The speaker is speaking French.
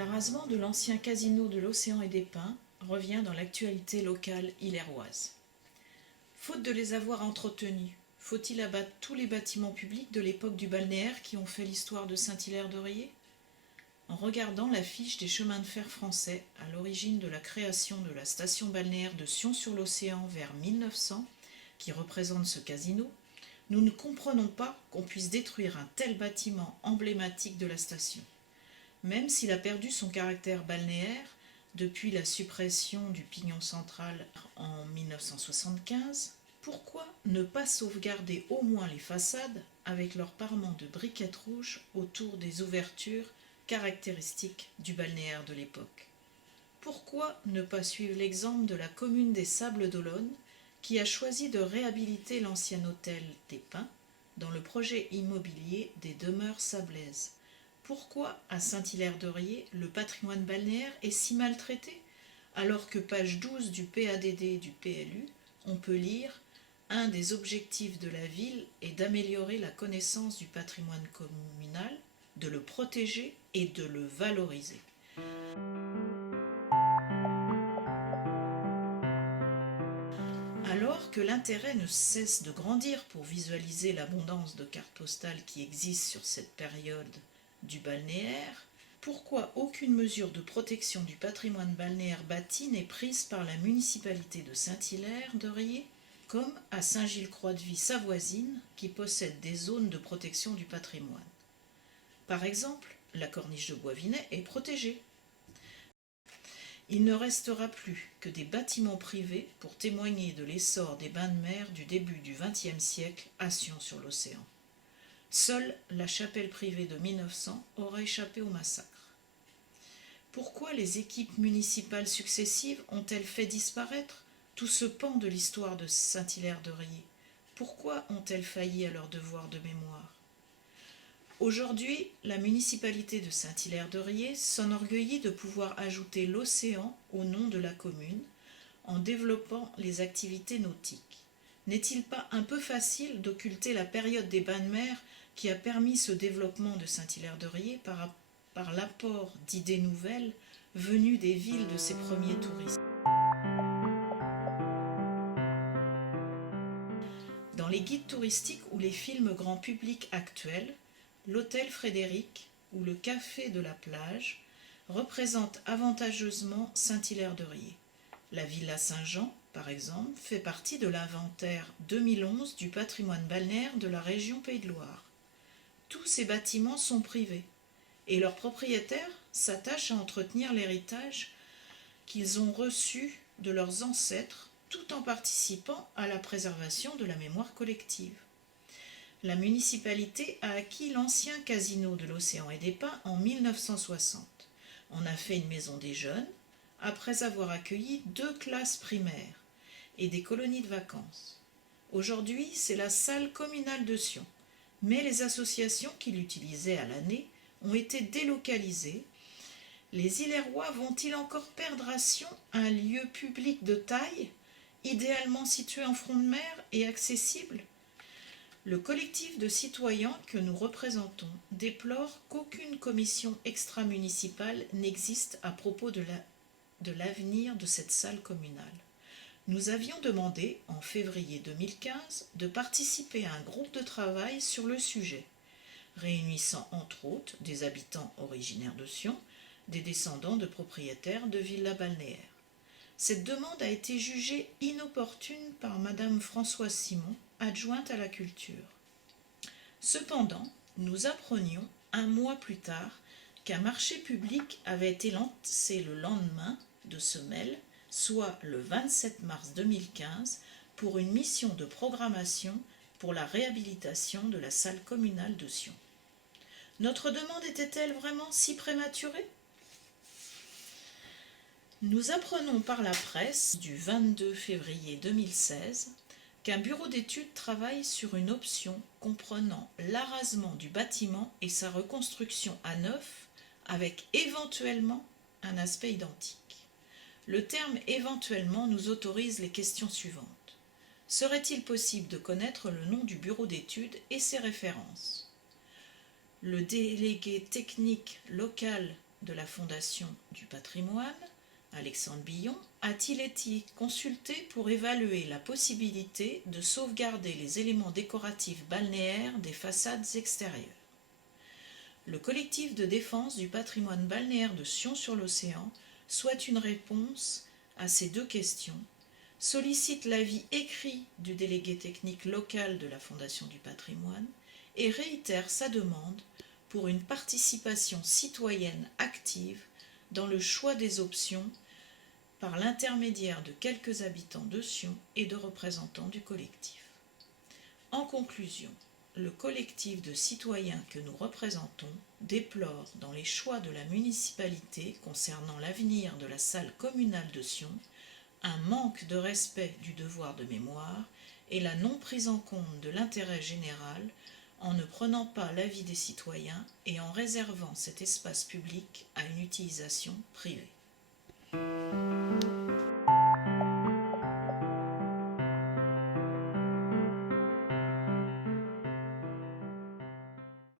L'arasement de l'ancien casino de l'Océan et des Pins revient dans l'actualité locale iléroise. Faute de les avoir entretenus, faut-il abattre tous les bâtiments publics de l'époque du balnéaire qui ont fait l'histoire de Saint-Hilaire-de-Riez ? En regardant l'affiche des chemins de fer français à l'origine de la création de la station balnéaire de Sion-sur-l'Océan vers 1900, qui représente ce casino, nous ne comprenons pas qu'on puisse détruire un tel bâtiment emblématique de la station. Même s'il a perdu son caractère balnéaire depuis la suppression du pignon central en 1975, pourquoi ne pas sauvegarder au moins les façades avec leurs parements de briquettes rouges autour des ouvertures caractéristiques du balnéaire de l'époque? Pourquoi ne pas suivre l'exemple de la commune des Sables d'Olonne qui a choisi de réhabiliter l'ancien hôtel des Pins dans le projet immobilier des demeures sablaises? Pourquoi, à Saint-Hilaire-de-Riez, le patrimoine balnéaire est si maltraité, alors que page 12 du PADD du PLU, on peut lire « Un des objectifs de la ville est d'améliorer la connaissance du patrimoine communal, de le protéger et de le valoriser. » Alors que l'intérêt ne cesse de grandir pour visualiser l'abondance de cartes postales qui existent sur cette période du balnéaire, pourquoi aucune mesure de protection du patrimoine balnéaire bâti n'est prise par la municipalité de Saint-Hilaire-de-Riez, comme à Saint-Gilles-Croix-de-Vie sa voisine, qui possède des zones de protection du patrimoine? Par exemple, la corniche de Boisvinet est protégée. Il ne restera plus que des bâtiments privés pour témoigner de l'essor des bains de mer du début du XXe siècle à Sion-sur-l'Océan. Seule la chapelle privée de 1900 aura échappé au massacre. Pourquoi les équipes municipales successives ont-elles fait disparaître tout ce pan de l'histoire de Saint-Hilaire-de-Riez? Pourquoi ont-elles failli à leur devoir de mémoire? Aujourd'hui, la municipalité de Saint-Hilaire-de-Riez s'enorgueillit de pouvoir ajouter l'océan au nom de la commune en développant les activités nautiques. N'est-il pas un peu facile d'occulter la période des bains de mer qui a permis ce développement de Saint-Hilaire-de-Riez par l'apport d'idées nouvelles venues des villes de ses premiers touristes? Dans les guides touristiques ou les films grand public actuels, l'hôtel Frédéric ou le café de la plage représentent avantageusement Saint-Hilaire-de-Riez. La Villa Saint-Jean, par exemple, fait partie de l'inventaire 2011 du patrimoine balnéaire de la région Pays de Loire. Tous ces bâtiments sont privés et leurs propriétaires s'attachent à entretenir l'héritage qu'ils ont reçu de leurs ancêtres tout en participant à la préservation de la mémoire collective. La municipalité a acquis l'ancien casino de l'Océan et des Pins en 1960. On a fait une maison des jeunes après avoir accueilli 2 classes primaires et des colonies de vacances. Aujourd'hui, c'est la salle communale de Sion, mais les associations qui l'utilisaient à l'année ont été délocalisées. Les Ilérois vont-ils encore perdre à Sion un lieu public de taille, idéalement situé en front de mer et accessible? Le collectif de citoyens que nous représentons déplore qu'aucune commission extra-municipale n'existe à propos de l'avenir de cette salle communale. Nous avions demandé, en février 2015, de participer à un groupe de travail sur le sujet, réunissant entre autres des habitants originaires de Sion, des descendants de propriétaires de villas balnéaires. Cette demande a été jugée inopportune par Madame Françoise Simon, adjointe à la culture. Cependant, nous apprenions, un mois plus tard, qu'un marché public avait été lancé le lendemain de ce mail, soit le 27 mars 2015, pour une mission de programmation pour la réhabilitation de la salle communale de Sion. Notre demande était-elle vraiment si prématurée ? Nous apprenons par la presse du 22 février 2016 qu'un bureau d'études travaille sur une option comprenant l'arasement du bâtiment et sa reconstruction à neuf avec éventuellement un aspect identique. Le terme « éventuellement » nous autorise les questions suivantes. Serait-il possible de connaître le nom du bureau d'études et ses références? Le délégué technique local de la Fondation du patrimoine, Alexandre Billon, a-t-il été consulté pour évaluer la possibilité de sauvegarder les éléments décoratifs balnéaires des façades extérieures. Le collectif de défense du patrimoine balnéaire de Sion-sur-l'Océan souhaite une réponse à ces deux questions, sollicite l'avis écrit du délégué technique local de la Fondation du patrimoine et réitère sa demande pour une participation citoyenne active dans le choix des options par l'intermédiaire de quelques habitants de Sion et de représentants du collectif. En conclusion, le collectif de citoyens que nous représentons déplore dans les choix de la municipalité concernant l'avenir de la salle communale de Sion un manque de respect du devoir de mémoire et la non prise en compte de l'intérêt général en ne prenant pas l'avis des citoyens et en réservant cet espace public à une utilisation privée.